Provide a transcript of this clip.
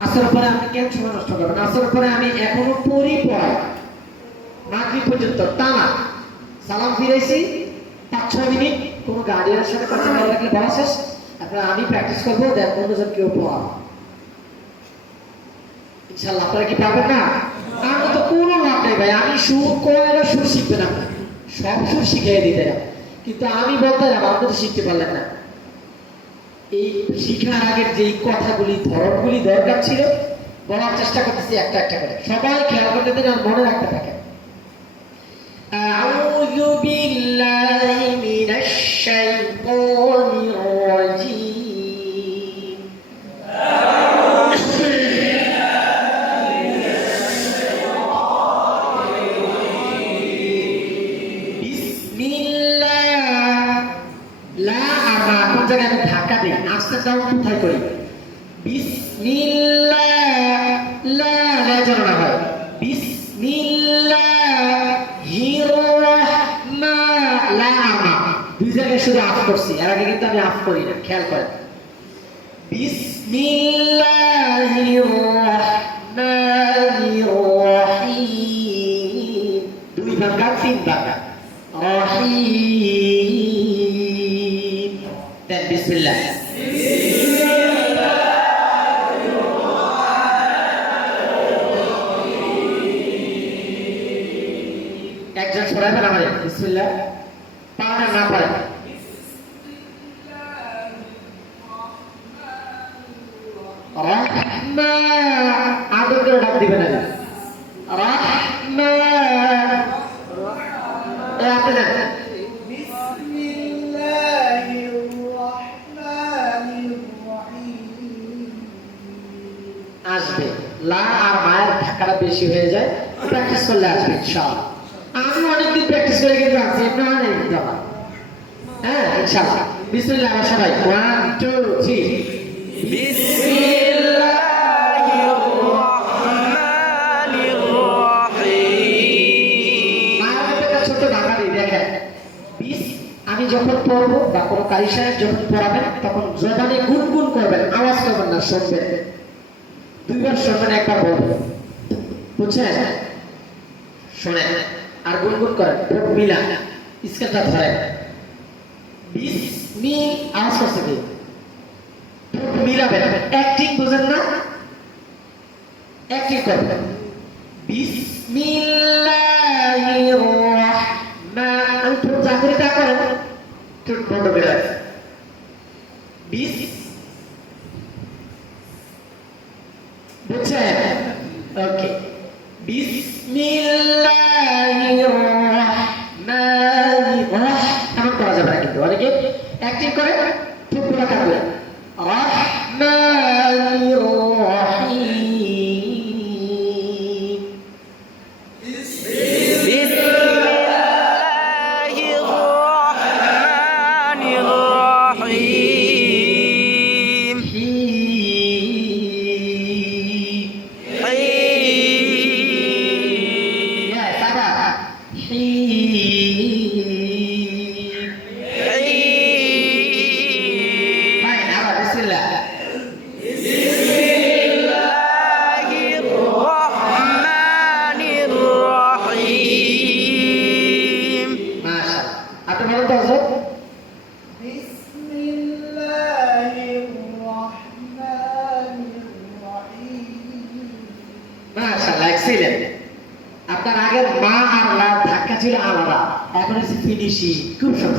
আসর পরে আপনি কেন সময় নষ্ট করবেন আসর পরে আমি এখনও পড়ি পড়াই মাগরিব পর্যন্ত টানা সালাম ফিরেছি পাঁচ, ছয় মিনিট। কোনো গার্ডিয়ানের সাথে কথা বলা লাগলে বলা শেষ। আপনারা আমি প্র্যাকটিস করব দেন অন্যজন কেউ পড়া ইনশাল্লাহ আপনারা কি পারবেন না? আমার তো কোনো লাভ নেই ভাই। আমি সুর কয়টা সুর শিখবেন আপনি সব সুর শিখিয়ে দিতে না কিন্তু আমি বলতে না তো শিখতে পারলেন না। এই শিখার আগের যে কথাগুলি ধরনগুলি দরকার ছিল বলার চেষ্টা করতেছি একটা একটা করে সবাই খেয়াল করতে দিন আর মনে রাখতে থাকেন أعوذ بالله من জায়গায় আমি ধাক্কা দিই আস্তে ডাউন কোথায় করি? বিসমিল্লাহ না হয়। দুই জায়গায় শুধু আফ করছি, এর আগে কিন্তু আমি আফ করি না, খেয়াল করেন। দুই ভাঙা তিন ভাঙা রহিম। দেন, বিসমিল্লাহ। একজন সরাবেন আমারে বিসমিল্লাহ। পারে না পারে আদর করে ডাক দিবেন না। রহমা এ আসবে। লা আর মায়ের ধাক্কাটা বেশি হয়ে যায় প্র্যাকটিস করলে আসবে ইনশাআল্লাহ। আমি অনেকদিন প্র্যাকটিস করে কিন্তু আসছি এমনি হয় না হ্যাঁ ইনশাআল্লাহ। বিসমিল্লাহ আমরা সবাই। ওয়ান টু থ্রি আমি যখন পড়ব বা কোনো কারি সাহেব যখন পড়াবেন তখন জবানে গুনগুন করবেন আওয়াজ করবেন না শুনবেন। দুইবার শুনবেন একবার বলবেন বুঝছেন? শোনেন, আর গুনগুন করেন। মিলা, স্কেলটা ধরেন। বিস মি আওয়াজ করছে কি? ঠোঁট মিলাবেন। বুঝেন না? অ্যাক্টিং করবেন বিসমিল্লাহির রহমান। আমি ঠোঁট চাকরি তা করেন। ঠোঁট বন্ধ করে বুঝছেন ওকে বিসমিল্লাহির রহমানির রহিম করা যাবে না কিন্তু অনেকে অ্যাক্টিং করে ঠোঁটগুলো পড়তে আছে এক্সিলেন্ট আপনার আগের মা আর না ধাক্কা ছিল আলাদা, এখন হচ্ছে ফিনিশি খুব সুন্দর।